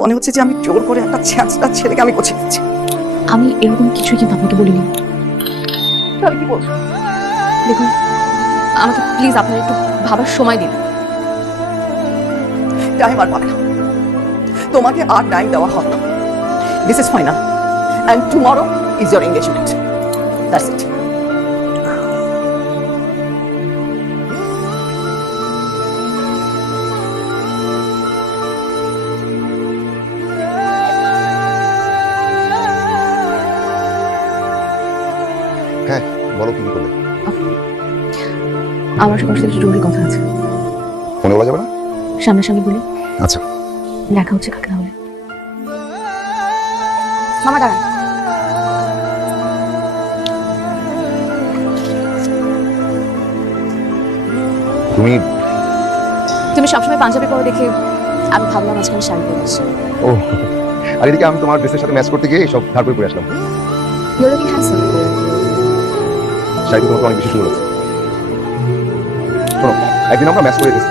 মনে হচ্ছে যে আমি জোর করে একটা ছ্যাঁচড়া ছেলেকে আমি পৌঁছে দিচ্ছি। আমি এরকম কিছুই কিন্তু আপনাকে বলিনি। তাহলে কি বলছো? দেখুন, আমাকে প্লিজ আপনার একটু ভাবার সময় দিন। টাইম আর পাবে না, তোমাকে আর টাইম দেওয়া হবে না। This is final and tomorrow is your engagement. That's it. হ্যাঁ বলো, কি করবে? আমার সবার সাথে একটু জরুরি কথা আছে। ফোনে বলা যাবে না? সামনাসামনি বলি। আচ্ছা। দেখা হচ্ছে কাকে তাহলে? মামা দাঁড়ান। তুমি তুমি সবসময় পাঞ্জাবি পরে দেখে আমি ভাবলাম আজকে আমি শাড়ি পরে আসছি। ও, আর এদিকে আমি তোমার ড্রেসের সাথে ম্যাচ করতে গিয়ে সব ধারপুরে পরে আসলাম। You're looking handsome. শাড়ি তোমাকে অনেক বেশি সুন্দর লাগছে। শোনো, একদিন আমরা ম্যাচ করে গেছি,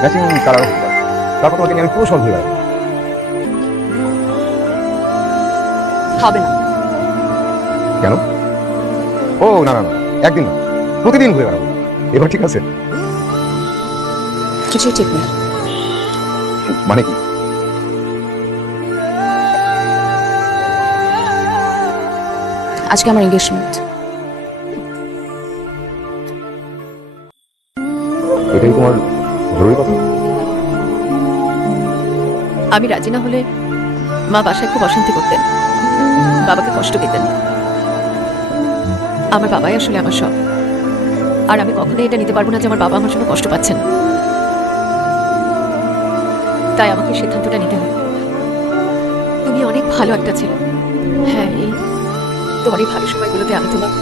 ম্যাচিং কালার হতে পারে, তারপর তোমাকে নিয়ে আমি পুরো সহজ হয়ে গেলাম। হবে না। কেন? ও না না না, একদিন না, প্রতিদিন ঘুরে বেড়াবো। এবার ঠিক আছে? কিছুই ঠিক নেই। মানে কি? আজকে আমার এঙ্গেজমেন্ট। এটাই তোমার জরুরি কথা? আমি রাজি না হলে মা বাসায় খুব অশান্তি করতেন, বাবাকে কষ্ট দিতেন। আমার বাবাই আসলে আমার সব, আর আমি কখনোই এটা নিতে পারবো না যে আমার বাবা আমার জন্য কষ্ট পাচ্ছেন। তাই আমাকে সিদ্ধান্তটা নিতে হবে। তুমি অনেক ভালো একটা ছেলে। হ্যাঁ, এই তোমার এই ভালো সময়গুলোতে আমি তোমার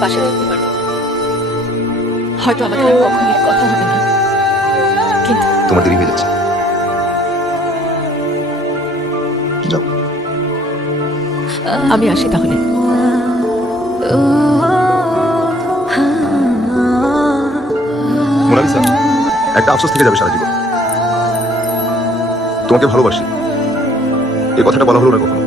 পাশে থাকতে পারবো। হয়তো আমাদের আর কখনোই কথা হবে না, কিন্তু তোমার দেরি হয়ে যাচ্ছে, যাও। আমি আসি তাহলে। মোনালিসা, একটা আফসোস থেকে যাবে সারা জীবন। তোমাকে ভালোবাসি, এই কথাটা বলা হলো না কখনো।